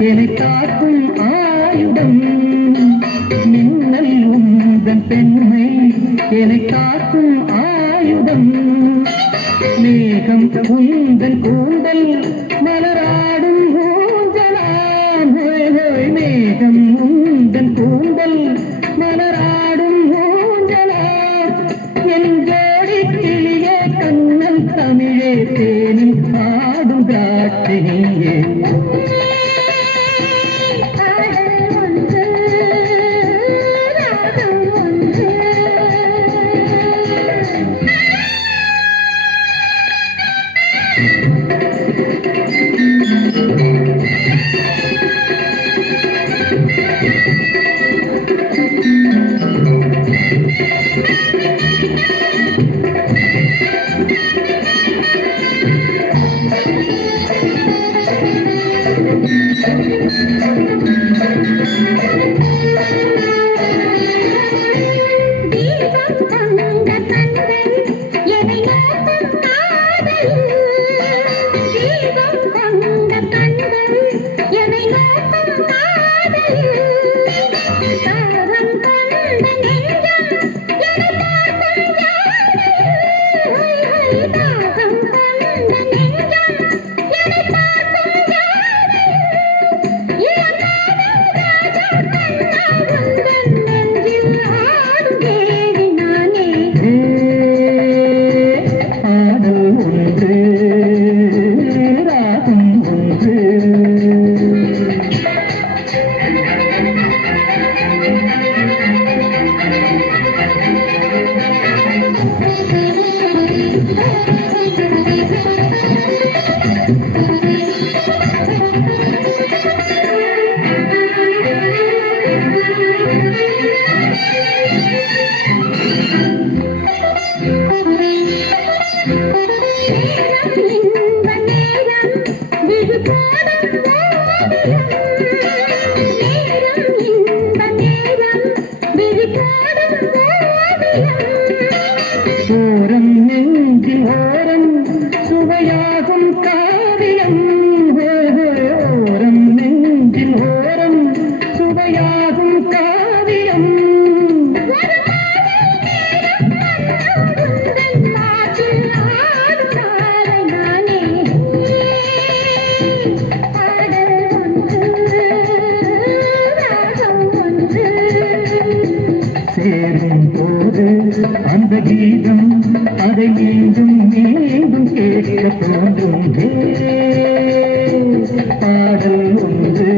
என்னை காக்கும் ஆயுதம் மின்னல் உந்தன் பெண்மை என்னை காக்கும் ஆயுதம் மேகம் உந்தன் கூந்தல் மலராடும் ஊஞ்சலாம் மேகம் உந்தன் கூந்தல் மலராடும் ஊஞ்சலாம் என் ஜோடி கிளியே கண்ணல் தமிழே தேனில் ஆடும் திராட்சையே ஓரம் நெஞ்சில் ஓரம் சுவையாகும் காவியம் ஓரம் நெஞ்சில் ஓரம் சுவையாகும் காவியம் சேரும் போது அந்த கீதம் அதை மீண்டும் மீண்டும் கேட்க தோன்றும் பாடல் ஒன்று